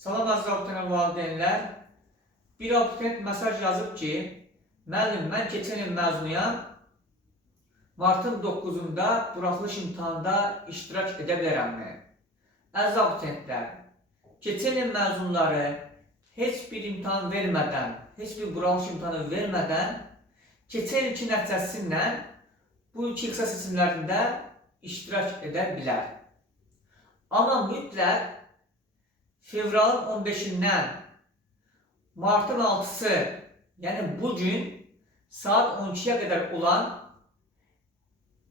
Salam əziz abituriyent valideynlər. Bir abituriyent mesaj yazıb ki, müəllim, mən keçən il məzunuyam. Martın 9-unda buraxılış imtahanında iştirak edə bilərəmmi? Əziz abituriyentlər, keçən il məzunları heç bir imtahan vermədən, heç bir buraxılış imtahanı vermədən keçən ilki nəticəsilə bu iki ixtisas seçimlərində iştirak edə bilər. Amma mütləq fevralın 15-dən martın 6-sı, yəni bugün saat 12-yə qədər olan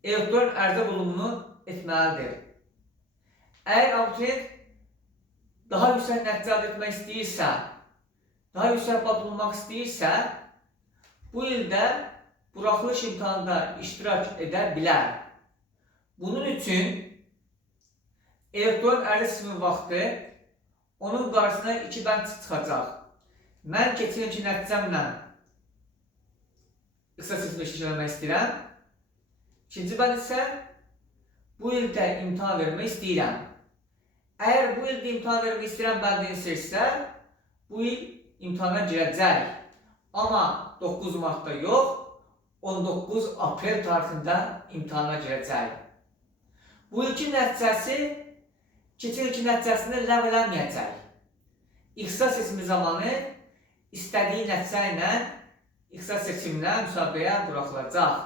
elektron ərizə qurulumunu etməlidir. Əgər abituriyent daha yüksək nəticə əldə etmək istəyirsə, daha yüksək bal bulmaq istəyirsə, bu ildə buraxılış imtahanında iştirak edə bilər. Bunun üçün elektron ərizə seçimi vaxtı onun qarşısına 2 bənd çıxacaq. Mən keçən ilki nəticəmlə ixtisas seçimində iştirak etmək istəyirəm. İkinci bənd isə bu ildə imtahan vermək istəyirəm. Əgər bu ildə imtahan vermək istəyirəm bəndini seçsə, bu il imtahana girəcək. Amma 9 martda yox, 19 aprel tarixində imtahana girəcək. Bu ilki nəticəsi keçən ilki nəticəsində ləğv eləməyəcək. İxtisas seçimi zamanı istədiyi nəticə ilə ixtisas seçiminə müsabiqəyə buraxılacaq.